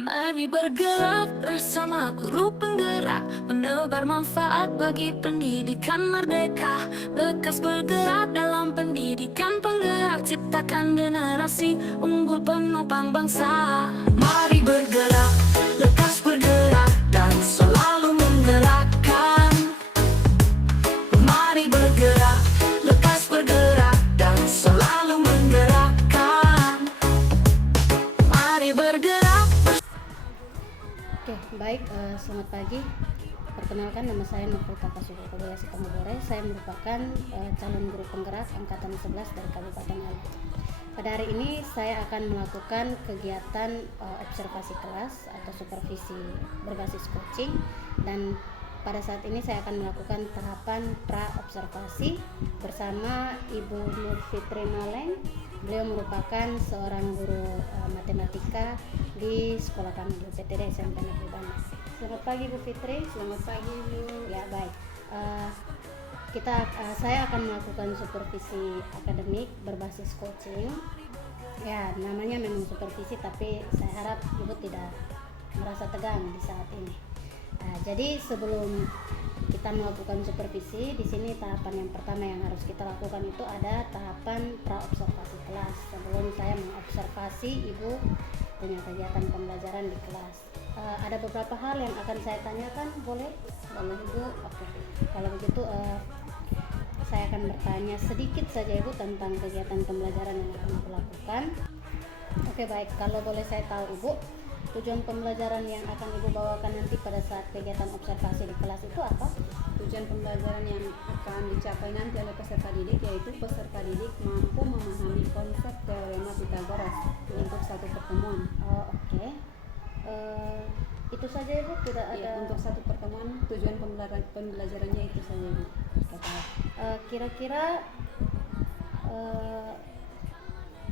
Mari bergerak bersama guru penggerak, menebar manfaat bagi pendidikan merdeka. Lekas bergerak dalam pendidikan penggerak, ciptakan generasi unggul penopang bangsa. Mari bergerak, lekas bergerak, dan selalu menggerakkan. Mari bergerak, lekas bergerak, dan selalu menggerakkan. Mari bergerak. Oke, baik. Selamat pagi. Perkenalkan, nama saya Nurfuta Kasuko Kebaya Sitomobore. Saya merupakan calon guru penggerak angkatan 11 dari Kabupaten Alit. Pada hari ini saya akan melakukan kegiatan observasi kelas atau supervisi berbasis coaching, dan pada saat ini saya akan melakukan tahapan pra-observasi bersama Ibu Nur Fitri Maleng. Beliau merupakan seorang guru matematika di sekolah kami di UPTD SMP Negeri Bandung. Selamat pagi Bu Fitri. Selamat pagi Bu. Ya, baik. Saya akan melakukan supervisi akademik berbasis coaching. Ya, namanya memang supervisi, tapi saya harap Ibu tidak merasa tegang di saat ini. Jadi sebelum kita melakukan supervisi, di sini tahapan yang pertama yang harus kita lakukan itu ada tahapan pra-observasi kelas. Sebelum saya mengobservasi Ibu punya kegiatan pembelajaran di kelas, ada beberapa hal yang akan saya tanyakan, boleh? Boleh Ibu? Oke. Kalau begitu saya akan bertanya sedikit saja Ibu tentang kegiatan pembelajaran yang akan Ibu lakukan. Oke, baik. Kalau boleh saya tahu Ibu, tujuan pembelajaran yang akan Ibu bawakan nanti pada saat kegiatan observasi di kelas itu apa? Tujuan pembelajaran yang akan dicapai nanti oleh peserta didik yaitu peserta didik mampu memahami konsep teorema Pythagoras untuk satu pertemuan. Oh, oke. Itu saja Ibu, tidak ada? Ya, untuk satu pertemuan tujuan pembelajarannya itu saja Bu. Kira-kira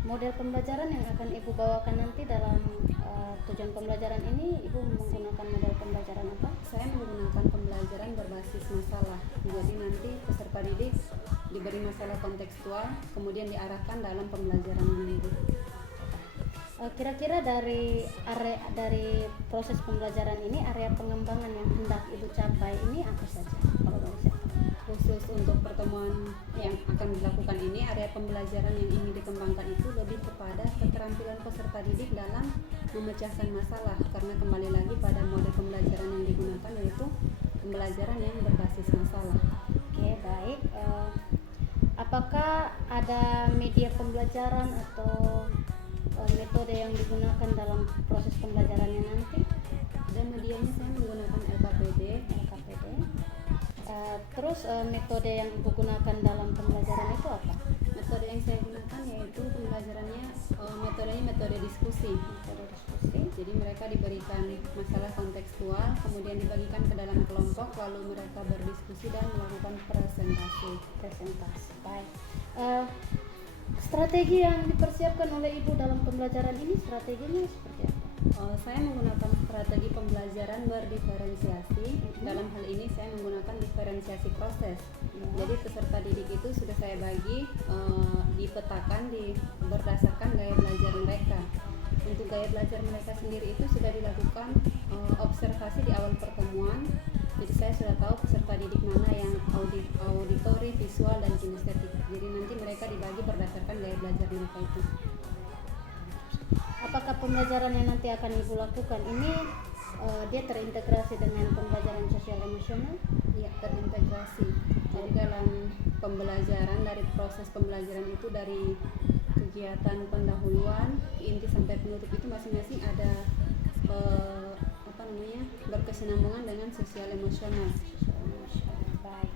model pembelajaran yang akan Ibu bawakan nanti dalam tujuan pembelajaran ini, Ibu menggunakan model pembelajaran apa? Saya menggunakan pembelajaran berbasis masalah. Jadi nanti peserta didik diberi masalah kontekstual, kemudian diarahkan dalam pembelajaran nanti. Kira-kira dari proses pembelajaran ini, area pengembangan yang hendak Ibu capai ini apa saja? Kalau boleh saya tahu. Khusus untuk pertemuan yang akan dilakukan ini, area pembelajaran yang ingin dikembangkan itu lebih kepada keterampilan peserta didik dalam memecahkan masalah, karena kembali lagi pada model pembelajaran yang digunakan yaitu pembelajaran yang berbasis masalah. Oke, baik. Apakah ada media pembelajaran atau metode yang digunakan dalam proses pembelajarannya nanti? Dan medianya saya menggunakan LKPD. Terus metode yang Ibu gunakan dalam pembelajaran itu apa? Metode yang saya gunakan yaitu pembelajarannya metodenya metode diskusi. Jadi mereka diberikan masalah kontekstual, kemudian dibagikan ke dalam kelompok, lalu mereka berdiskusi dan melakukan presentasi. Baik. Strategi yang dipersiapkan oleh Ibu dalam pembelajaran ini, strateginya seperti apa? Saya menggunakan strategi pembelajaran berdiferensiasi. Dalam hal ini saya menggunakan diferensiasi proses. Jadi peserta didik itu sudah saya bagi dipetakan berdasarkan gaya belajar mereka. Untuk gaya belajar mereka sendiri itu sudah dilakukan observasi di awal pertemuan. Jadi saya sudah tahu peserta didik mana yang auditori, visual, dan kinestetik. Jadi nanti mereka dibagi berdasarkan gaya belajar mereka itu. Apakah pembelajaran yang nanti akan Ibu lakukan ini dia terintegrasi dengan pembelajaran sosial emosional? Iya, terintegrasi. Jadi dalam pembelajaran, dari proses pembelajaran itu dari kegiatan pendahuluan, inti sampai penutup itu masing-masing ada berkesinambungan dengan sosial emosional. Baik.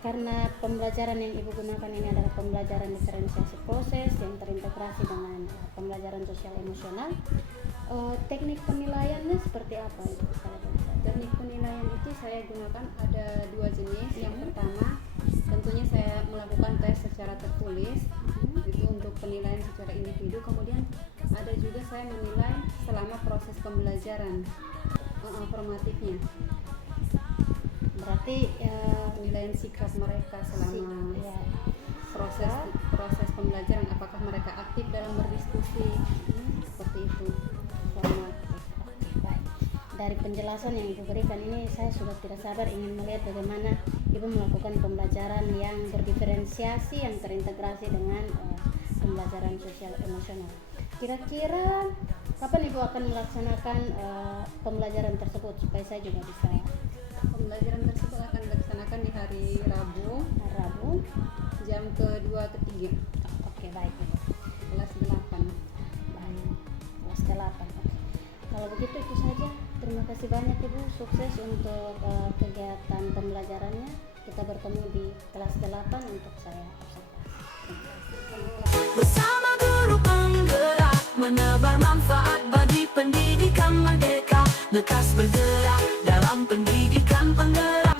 Karena pembelajaran yang Ibu gunakan ini adalah pembelajaran diferensiasi proses yang terintegrasi dengan pembelajaran sosial emosional, teknik penilaiannya seperti apa Ibu? Teknik penilaian itu saya gunakan ada dua jenis. Yang pertama, tentunya saya melakukan tes secara tertulis, itu untuk penilaian secara individu. Kemudian ada juga saya menilai selama proses pembelajaran, formatifnya. Berarti penilaian sikap mereka selama proses pembelajaran, apakah mereka aktif dalam berdiskusi, seperti itu. informatif. Oke, baik. Dari penjelasan yang Ibu berikan ini, saya sudah tidak sabar ingin melihat bagaimana Ibu melakukan pembelajaran yang berdiferensiasi, yang terintegrasi dengan pembelajaran sosial emosional. Kira-kira kapan Ibu akan melaksanakan pembelajaran tersebut supaya saya juga bisa? Pembelajaran tersebut akan dilaksanakan di hari Rabu Rabu. jam ke-2 ke-3 Oke, baik Ibu. kelas 8. Baik, kelas ke-8. Oke. Kalau begitu itu saja. Terima kasih banyak Ibu. Sukses untuk kegiatan pembelajarannya. Kita bertemu di kelas ke-8 untuk saya observasi. Terima kasih. Bersama guru penggerak menebar manfaat bagi pendidikan merdeka. Lekas bergerak dalam pendidikan penggerak.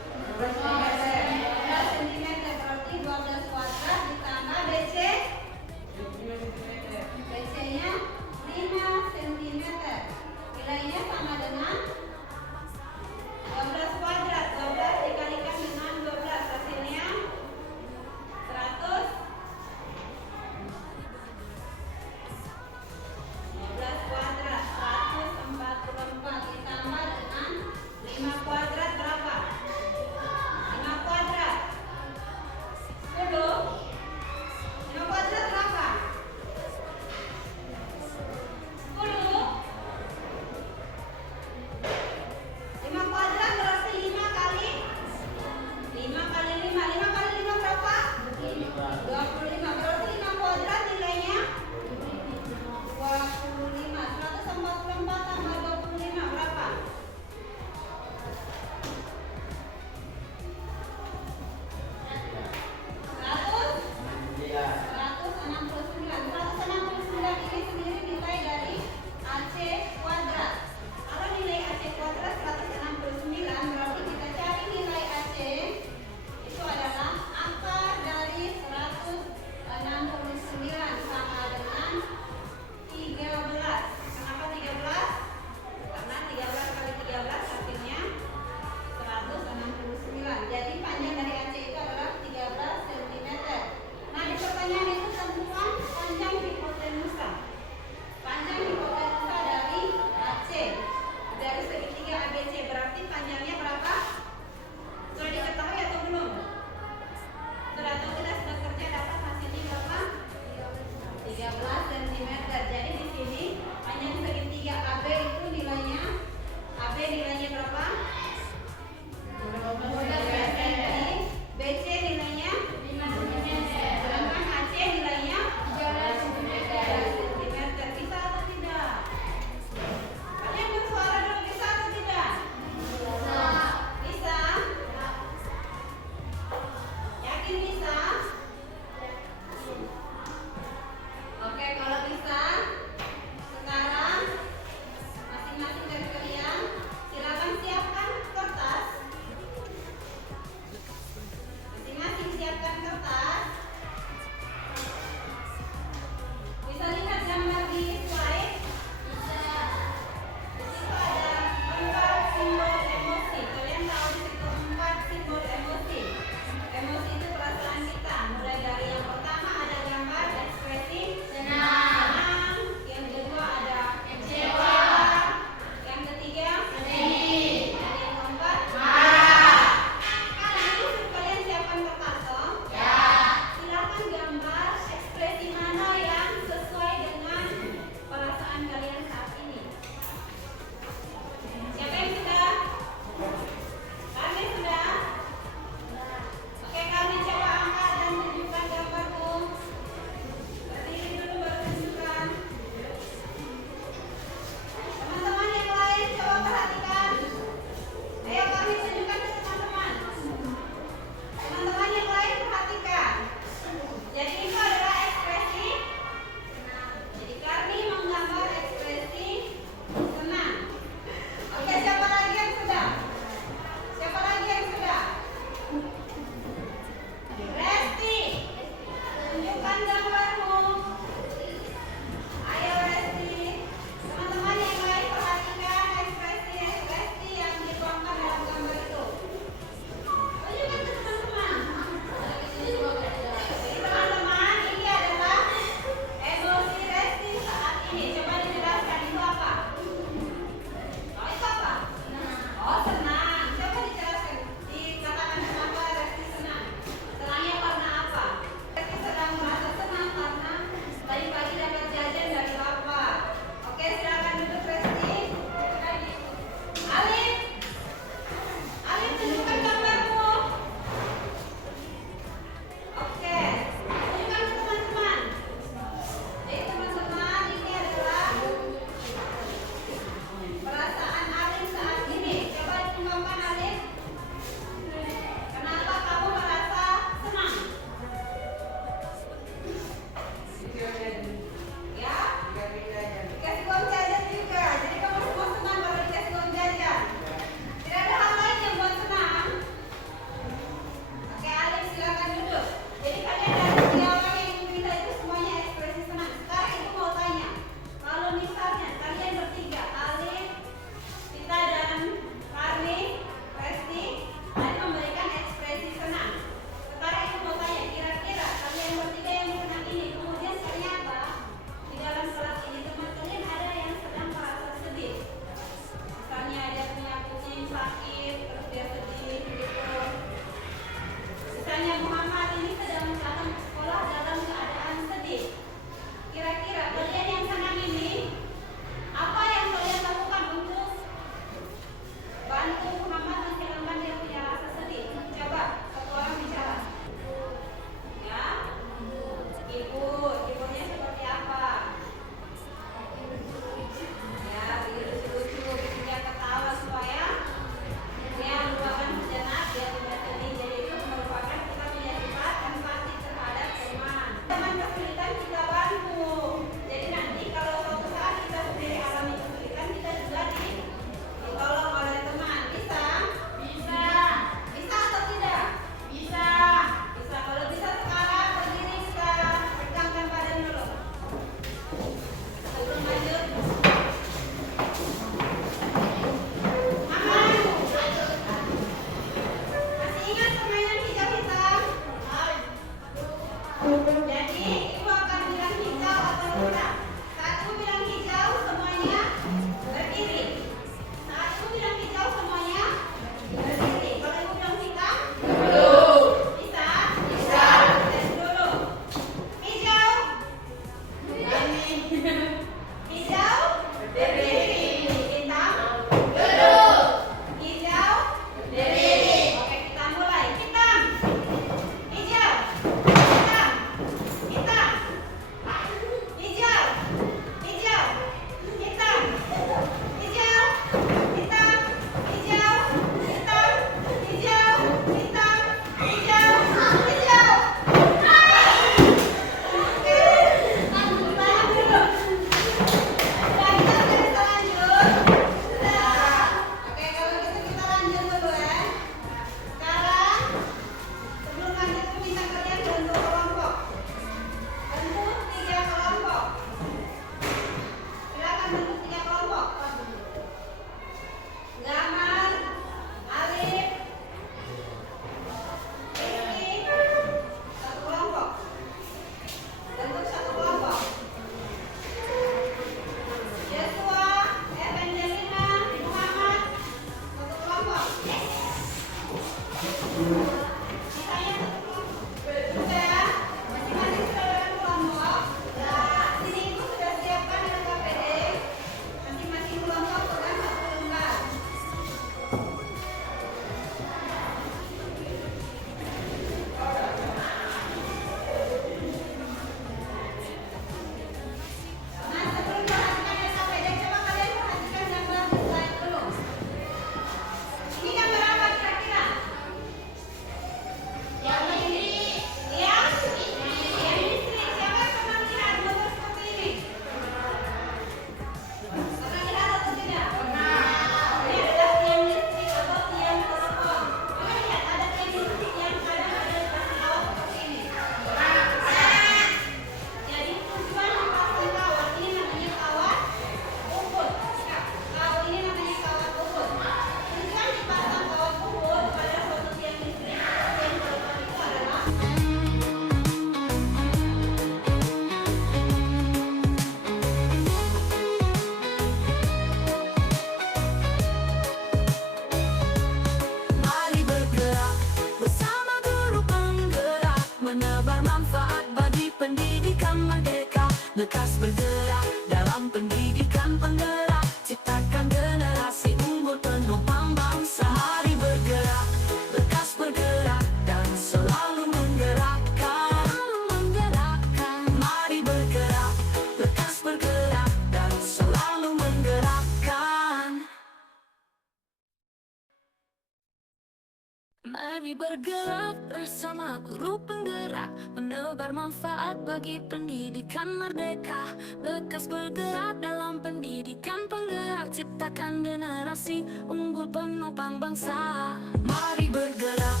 Mari bergerak bersama guru penggerak, menebar manfaat bagi pendidikan merdeka. Lekas bergerak dalam pendidikan penggerak, ciptakan generasi unggul penopang bangsa. Mari bergerak,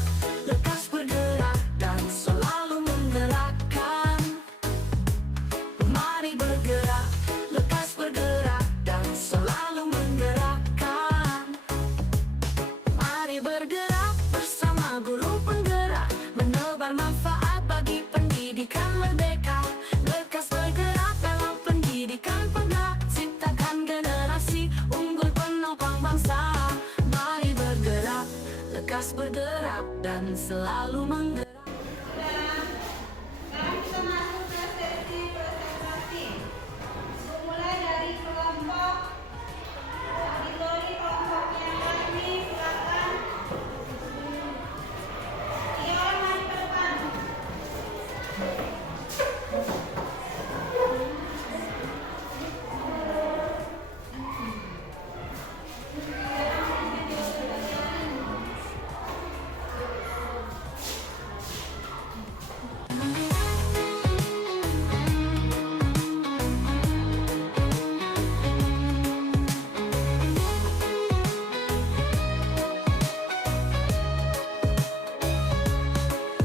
lekas bergerak, dan selalu menggerakkan. Mari bergerak, lekas bergerak, dan selalu menggerakkan. Mari bergerak bersama guru penggerak, menebar manfaat bagi pendidikan merdeka. Lekas bergerak dalam pendidikan penggerak, ciptakan generasi unggul penopang bangsa. Mari bergerak, lekas bergerak, dan selalu menggerak. Sekarang kita masuk ke sesi presentasi. Mulai dari kelompok auditori, kelompok yang lain, silakan. Ion maju ke depan.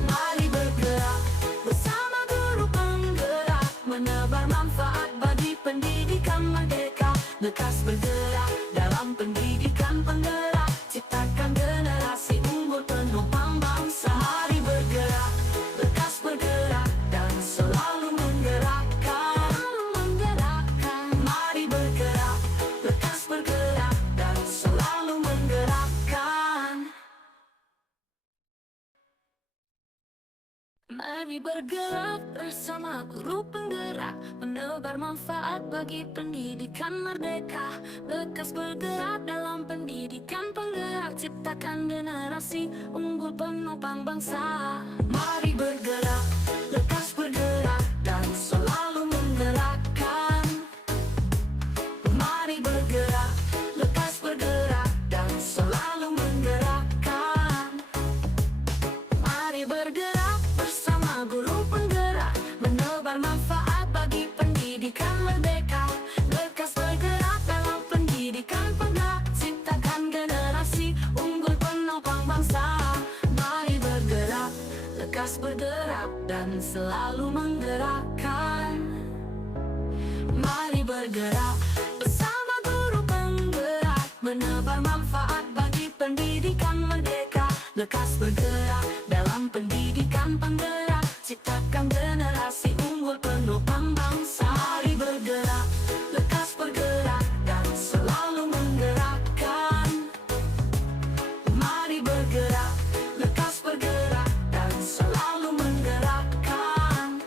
Mari bergerak bersama guru penggerak, menebar manfaat bagi pendidikan merdeka. Lekas bergerak dalam pendidikan penggerak, ciptakan generasi unggul penopang bangsa. Mari bergerak, lekas bergerak, dan selalu menggerakkan. Mari bergerak, lekas bergerak, dan selalu menggerakkan. Mari bergerak bersama guru penggerak, menebar manfaat bagi pendidikan merdeka. Lekas bergerak dalam pendidikan penggerak, ciptakan generasi unggul penopang bangsa. Mari bergerak, lekas bergerak, dan selalu menggerakkan. Mari bergerak, lekas bergerak, dan selalu menggerakkan. Mari bergerak bersama guru penggerak, menebar manfaat bagi pendidikan merdeka. Lekas bergerak dalam pendidikan penggerak, ciptakan generasi unggul penopang bangsa. Mari bergerak, lekas bergerak, dan selalu menggerakkan. Mari bergerak bersama guru penggerak, menebar manfaat bagi pendidikan merdeka. Lekas bergerak dalam pendidikan penggerak, ciptakan generasi unggul penopang bangsa. Mari bergerak, lekas bergerak, dan selalu menggerakkan. Mari bergerak, lekas bergerak, dan selalu menggerakkan.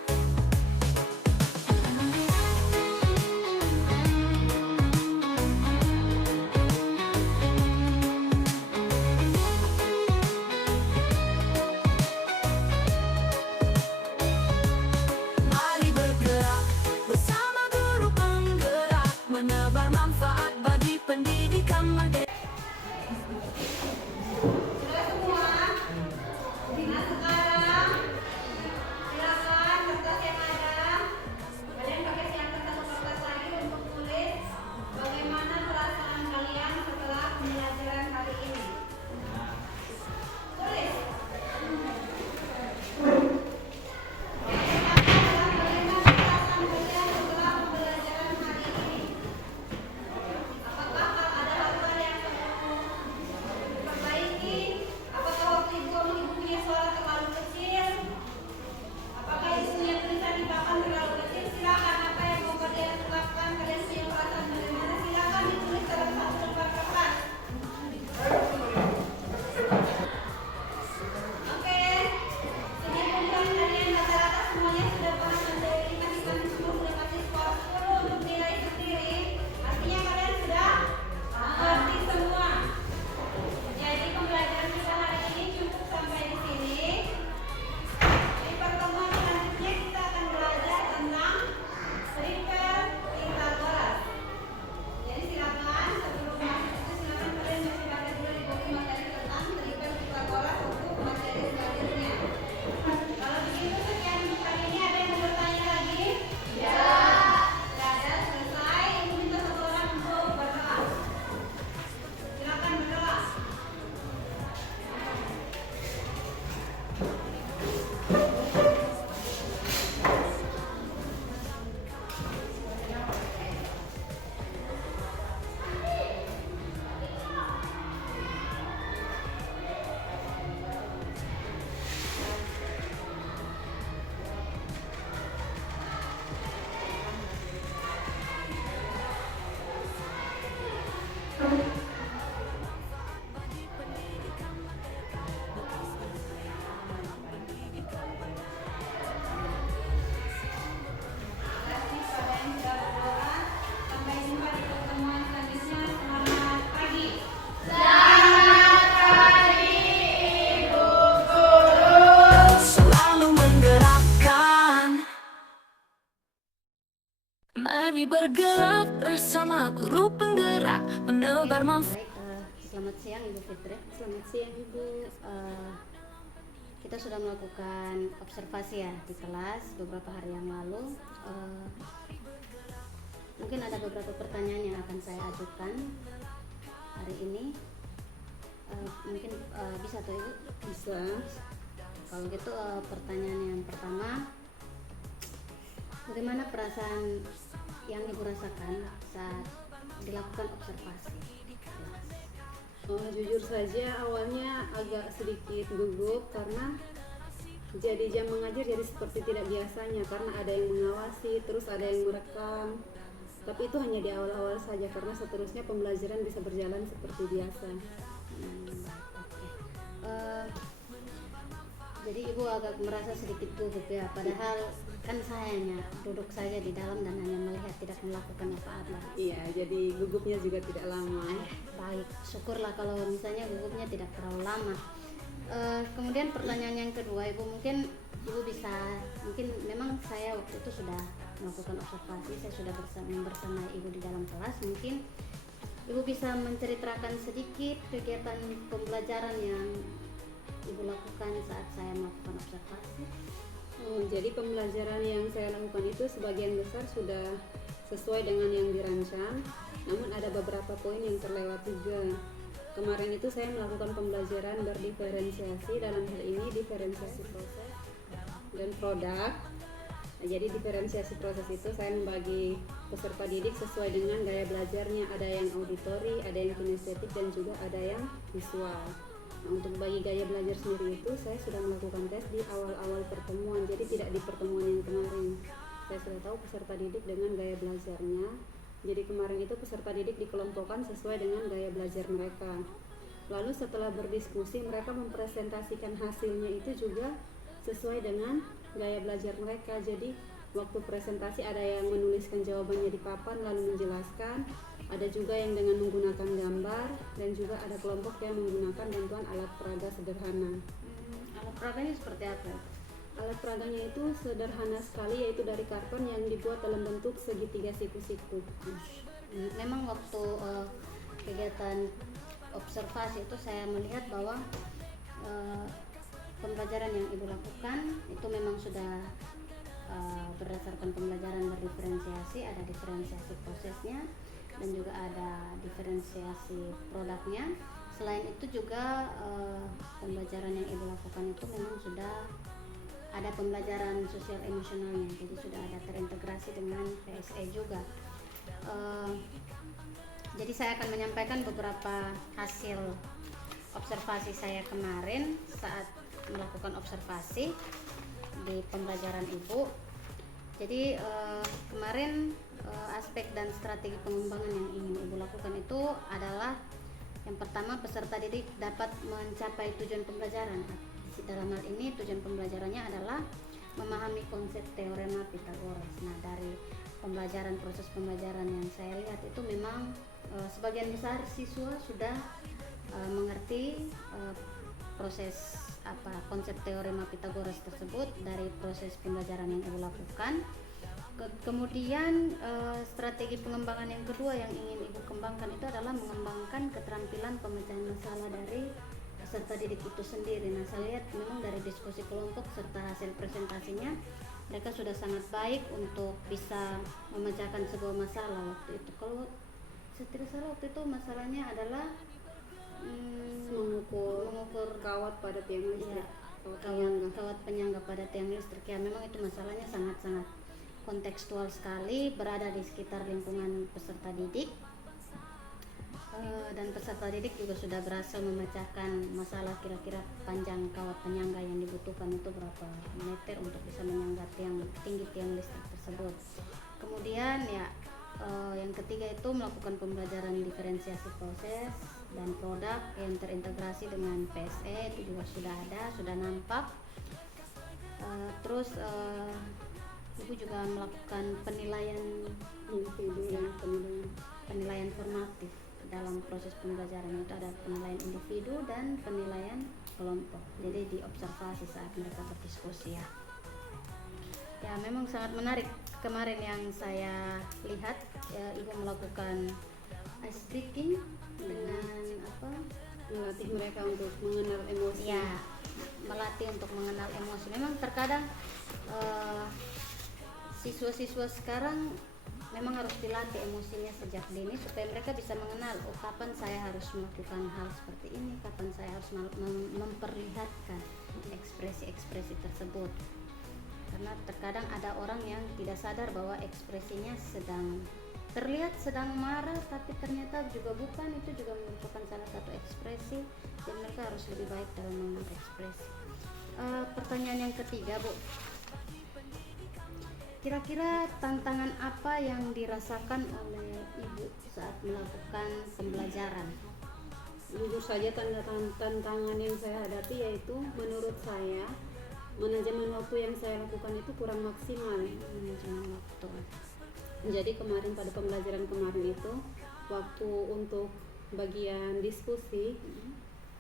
bergerak bersama guru penggerak menebar manfaat. Baik, selamat siang Ibu Fitri. Selamat siang Ibu. Kita sudah melakukan observasi ya di kelas beberapa hari yang lalu. Mungkin ada beberapa pertanyaan yang akan saya ajukan hari ini. Mungkin bisa tuh Ibu? Bisa. Kalau gitu pertanyaan yang pertama, bagaimana perasaan yang Ibu rasakan saat dilakukan observasi? Jujur saja awalnya agak sedikit gugup karena jadi jam mengajar jadi seperti tidak biasanya karena ada yang mengawasi, terus ada yang merekam. Tapi itu hanya di awal-awal saja karena seterusnya pembelajaran bisa berjalan seperti biasa. Oke. Jadi Ibu agak merasa sedikit gugup ya, padahal kan saya hanya duduk saja di dalam dan hanya melihat, tidak melakukan apa-apa. Iya, jadi gugupnya juga tidak lama. Baik, syukurlah kalau misalnya gugupnya tidak terlalu lama. Kemudian pertanyaan yang kedua, Ibu mungkin mungkin memang saya waktu itu sudah melakukan observasi, saya sudah bersama Ibu di dalam kelas. Mungkin Ibu bisa menceritakan sedikit kegiatan pembelajaran yang Ibu lakukan saat saya melakukan observasi. Jadi pembelajaran yang saya lakukan itu sebagian besar sudah sesuai dengan yang dirancang, namun ada beberapa poin yang terlewat juga. Kemarin itu saya melakukan pembelajaran berdiferensiasi, dalam hal ini diferensiasi proses dan produk. Jadi diferensiasi proses itu saya membagi peserta didik sesuai dengan gaya belajarnya, ada yang auditori, ada yang kinestetik, dan juga ada yang visual. Nah, untuk bagi gaya belajar sendiri itu saya sudah melakukan tes di awal-awal pertemuan, jadi tidak di pertemuan yang kemarin. Saya sudah tahu peserta didik dengan gaya belajarnya. Jadi kemarin itu peserta didik dikelompokkan sesuai dengan gaya belajar mereka. Lalu setelah berdiskusi mereka mempresentasikan hasilnya itu juga sesuai dengan gaya belajar mereka. Jadi waktu presentasi ada yang menuliskan jawabannya di papan lalu menjelaskan, ada juga yang dengan menggunakan gambar, dan juga ada kelompok yang menggunakan bantuan alat peraga sederhana. Alat peraganya seperti apa? Alat peraganya itu sederhana sekali, yaitu dari karton yang dibuat dalam bentuk segitiga siku-siku. Memang waktu kegiatan observasi itu saya melihat bahwa pembelajaran yang Ibu lakukan itu memang sudah berdasarkan pembelajaran berdiferensiasi, ada diferensiasi prosesnya dan juga ada diferensiasi produknya. Selain itu juga pembelajaran yang Ibu lakukan itu memang sudah ada pembelajaran sosial emosionalnya, jadi sudah ada terintegrasi dengan PSE juga. Jadi saya akan menyampaikan beberapa hasil observasi saya kemarin saat melakukan observasi di pembelajaran Ibu. Jadi kemarin aspek dan strategi pengembangan yang ingin Ibu lakukan itu adalah yang pertama, peserta didik dapat mencapai tujuan pembelajaran. Dalam hal ini tujuan pembelajarannya adalah memahami konsep teorema Pythagoras. Nah, dari proses pembelajaran yang saya lihat itu memang sebagian besar siswa sudah mengerti proses konsep teorema Pythagoras tersebut dari proses pembelajaran yang Ibu lakukan. Kemudian strategi pengembangan yang kedua yang ingin Ibu kembangkan itu adalah mengembangkan keterampilan pemecahan masalah dari peserta didik itu sendiri. Nah, saya lihat memang dari diskusi kelompok serta hasil presentasinya mereka sudah sangat baik untuk bisa memecahkan sebuah masalah waktu itu. Kalau saya tidak salah waktu itu masalahnya adalah mengukur kawat pada tiang listrik. Kawat penyangga pada tiang listrik. Ya, memang itu masalahnya sangat-sangat kontekstual sekali, berada di sekitar lingkungan peserta didik, dan peserta didik juga sudah berhasil memecahkan masalah kira-kira panjang kawat penyangga yang dibutuhkan itu berapa meter untuk bisa menyangga tinggi tiang listrik tersebut. Kemudian ya yang ketiga itu melakukan pembelajaran diferensiasi proses dan produk yang terintegrasi dengan PSE, itu juga sudah ada, sudah nampak. Terus Ibu juga melakukan penilaian individu dan penilaian formatif dalam proses pembelajaran. Itu ada penilaian individu dan penilaian kelompok. Jadi diobservasi saat mereka berdiskusi ya. Ya, memang sangat menarik kemarin yang saya lihat ibu melakukan ice breaking dengan apa? Melatih mereka untuk mengenal emosi. Ya, melatih untuk mengenal emosi. Memang terkadang siswa-siswa sekarang memang harus dilatih emosinya sejak dini supaya mereka bisa mengenal kapan saya harus melakukan hal seperti ini, kapan saya harus memperlihatkan ekspresi-ekspresi tersebut. Karena terkadang ada orang yang tidak sadar bahwa ekspresinya terlihat sedang marah, tapi ternyata juga bukan, itu juga merupakan salah satu ekspresi, dan mereka harus lebih baik dalam mengenal ekspresi. Pertanyaan yang ketiga, Bu, kira-kira tantangan apa yang dirasakan oleh ibu saat melakukan pembelajaran? Jujur saja tantangan yang saya hadapi yaitu menurut saya manajemen waktu yang saya lakukan itu kurang maksimal. Manajemen waktu. Jadi kemarin pada pembelajaran kemarin itu waktu untuk bagian diskusi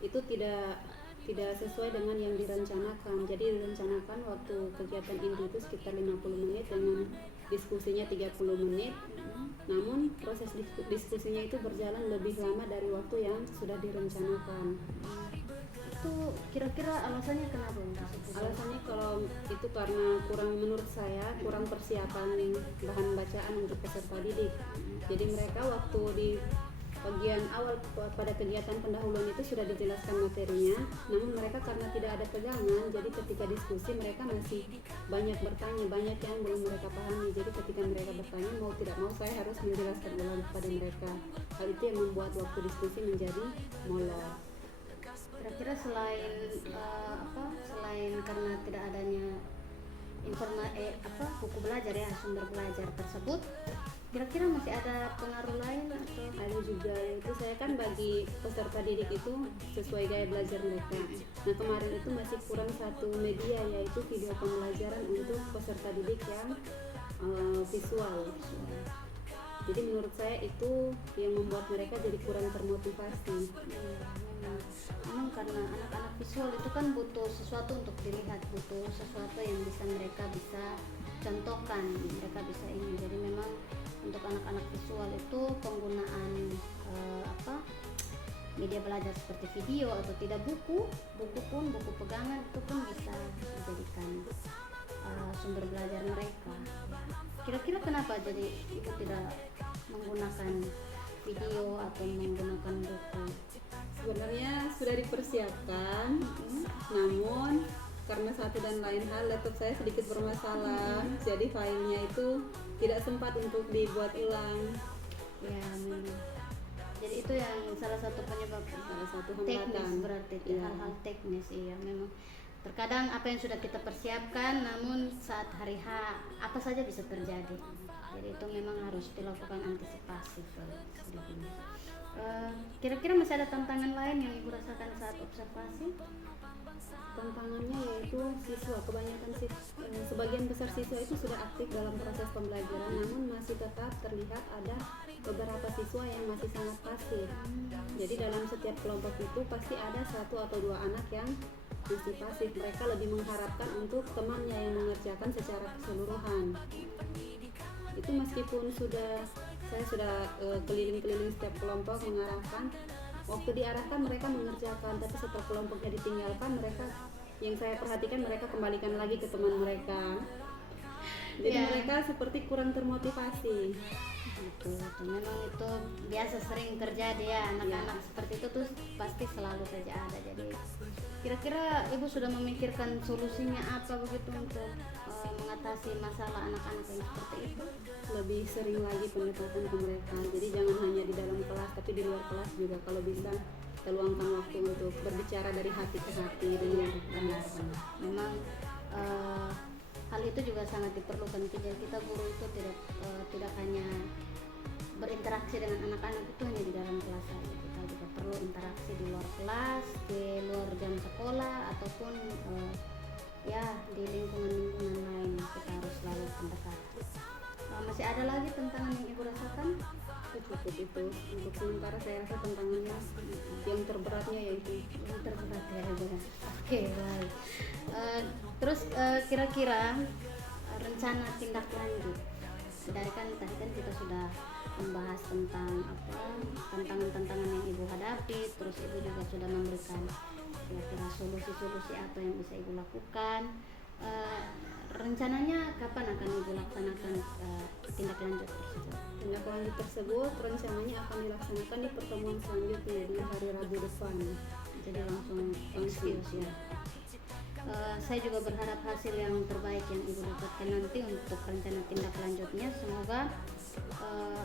itu tidak sesuai dengan yang direncanakan. Jadi direncanakan waktu kegiatan inti itu sekitar 50 menit dengan diskusinya 30 menit. Namun proses diskusinya itu berjalan lebih lama dari waktu yang sudah direncanakan. Itu kira-kira alasannya kenapa untuk itu? Alasannya kalau itu karena menurut saya kurang persiapan bahan bacaan untuk peserta didik. Jadi mereka waktu di bagian awal pada kegiatan pendahuluan itu sudah dijelaskan materinya, namun mereka karena tidak ada pegangan, jadi ketika diskusi mereka masih banyak bertanya, banyak yang belum mereka pahami. Jadi ketika mereka bertanya, mau tidak mau saya harus menjelaskan ulang kepada mereka. Hal itu yang membuat waktu diskusi menjadi molor. Kira-kira selain selain karena tidak adanya buku belajar ya, sumber belajar tersebut, kira-kira masih ada pengaruh lain atau? Ada juga, itu saya kan bagi peserta didik itu sesuai gaya belajar mereka. Nah kemarin itu masih kurang satu media, yaitu video pembelajaran untuk peserta didik yang visual. Jadi menurut saya itu yang membuat mereka jadi kurang termotivasi. Memang karena anak-anak visual itu kan butuh sesuatu untuk dilihat, butuh sesuatu yang mereka bisa contohkan, mereka bisa ini. Jadi memang untuk anak-anak visual itu penggunaan media belajar seperti video atau tidak buku pegangan itu pun bisa dijadikan sumber belajar mereka. Kira-kira kenapa jadi ibu tidak menggunakan video atau menggunakan buku? Sebenarnya sudah dipersiapkan, namun karena satu dan lain hal laptop saya sedikit bermasalah, jadi filenya itu tidak sempat untuk dibuat ulang. Ya memang. Jadi itu yang salah satu penyebab, Salah satu teknis hambatan. berarti itu Iya. hal-hal teknis. Iya memang. Terkadang apa yang sudah kita persiapkan, namun saat hari H apa saja bisa terjadi. Jadi itu memang harus dilakukan antisipasi. Kira-kira masih ada tantangan lain yang ibu rasakan saat observasi? Tantangannya yaitu siswa, kebanyakan sebagian besar siswa itu sudah aktif dalam proses pembelajaran, namun masih tetap terlihat ada beberapa siswa yang masih sangat pasif. Jadi dalam setiap kelompok itu pasti ada satu atau dua anak yang masih pasif. Mereka lebih mengharapkan untuk temannya yang mengerjakan secara keseluruhan. Itu meskipun saya sudah keliling-keliling setiap kelompok mengarahkan, waktu diarahkan mereka mengerjakan, tapi setelah kelompoknya ditinggalkan, mereka yang saya perhatikan mereka kembalikan lagi ke teman mereka. Jadi mereka seperti kurang termotivasi. Betul. Memang itu biasa sering terjadi ya, anak-anak seperti itu tuh pasti selalu saja ada. Jadi kira-kira ibu sudah memikirkan solusinya apa begitu untuk mengatasi masalah anak-anak yang seperti itu? Lebih sering lagi pendekatan ke mereka. Jadi jangan hanya di dalam kelas, tapi di luar kelas juga kalau bisa kita luangkan waktu untuk berbicara dari hati ke hati. Benar. Memang hal itu juga sangat diperlukan. Kita guru itu tidak hanya berinteraksi dengan anak-anak itu hanya di dalam kelas saja. Kita juga perlu interaksi di luar kelas, di luar jam sekolah, ataupun di lingkungan-lingkungan lain. Kita harus selalu pendekatan. Masih ada lagi tantangan yang ibu rasakan? Cukup itu untuk sementara. Saya rasa tantangannya yang terberatnya yaitu Yang terberat ya, ibu. Oke, baik. Terus kira-kira rencana tindak lanjut dari kan tadi kan kita sudah membahas tentang apa tantangan-tantangan yang ibu hadapi, terus ibu juga sudah memberikan kira-kira solusi-solusi apa yang bisa ibu lakukan. Rencananya kapan akan ibu laksanakan tindak lanjut tersebut? Tindak lanjut tersebut rencananya akan dilaksanakan di pertemuan selanjutnya di hari Rabu depan. Jadi langsung serius ya. Saya juga berharap hasil yang terbaik yang ibu dapatkan nanti untuk rencana tindak lanjutnya. Semoga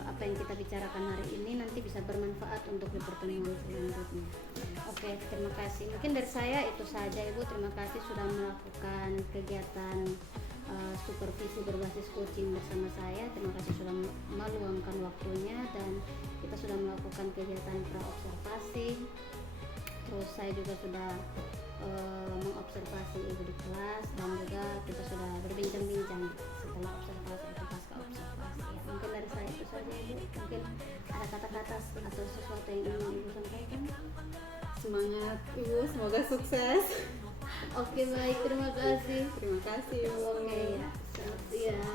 apa yang kita bicarakan hari ini nanti bisa bermanfaat untuk di pertemuan selanjutnya. Oke, terima kasih. Mungkin dari saya itu saja ibu. Terima kasih sudah melakukan kegiatan supervisi berbasis coaching bersama saya. Terima kasih sudah meluangkan waktunya dan kita sudah melakukan kegiatan praobservasi. Terus saya juga sudah mengobservasi ibu di kelas dan juga kita sudah berbincang-bincang setelah observasi atau pasca observasi. Mungkin dari saya itu saja ibu. Mungkin ada kata-kata atau sesuatu yang ingin ibu sampaikan? Semangat ibu, semoga sukses. Oke baik, terima kasih. Terima kasih ibu. Oke ya, selamat siang.